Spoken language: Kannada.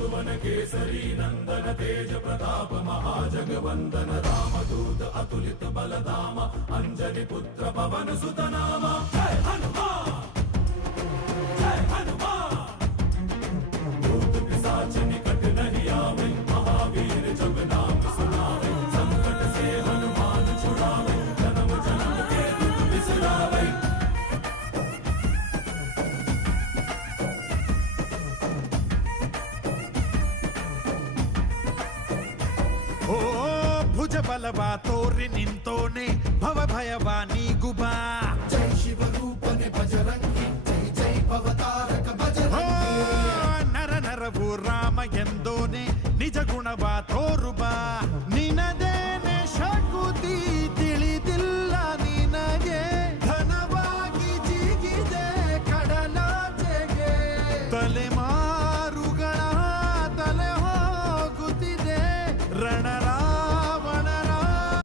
सुवन केसरी नंदन तेज प्रताप महाजगवंदन रामदूत अतुलित बलधाम अंजनी पुत्र पवन सुत नाम जय हनुमान जय हनुमान। भूत पिशाच निकट नहीं आवे महावीर जब नाम सुनावे संकट से हनुमान छुड़ावे जन्म जन्म के दुख बिसरावे। ಓ ಭುಜ ಬಲವಾ ತೋರಿ ನಿಂತೋನೆ ಭವ ಭಯವಾ ನೀಗುಬಾ जय शिव रूपने बजरंगी जय जय भवतारक ಓ बजरंगी। ನರ ನರವು ರಾಮ ಎಂದೋನೆ ನಿಜ ಗುಣವಾ ತೋರುಬಾ